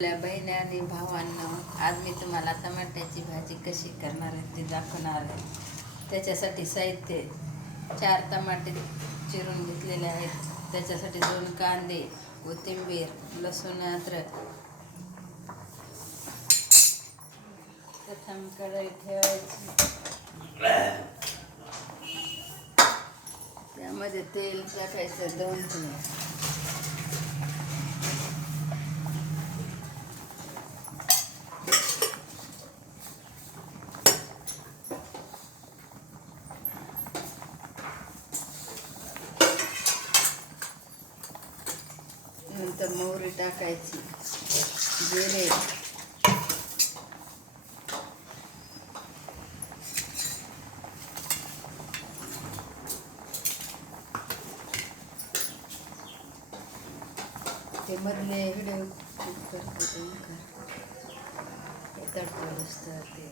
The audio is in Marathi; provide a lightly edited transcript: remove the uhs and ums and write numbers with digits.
आपल्या बहिणी आणि भावांना आज मी तुम्हाला टमाट्याची भाजी कशी करणार आहे ते दाखवणार आहे. त्याच्यासाठी साहित्य 4 टमाटे चिरून घेतलेले आहेत. त्याच्यासाठी 2 कांदे, कोथिंबीर, लसूण, अद्रक. प्रथम कढई ठेवायची, त्यामध्ये तेल टाकायचं 2 चमचे. नंतर मोहरी टाकायची, जिरे, ते मधले व्हिडिओ करते ते तडका बसतं ते.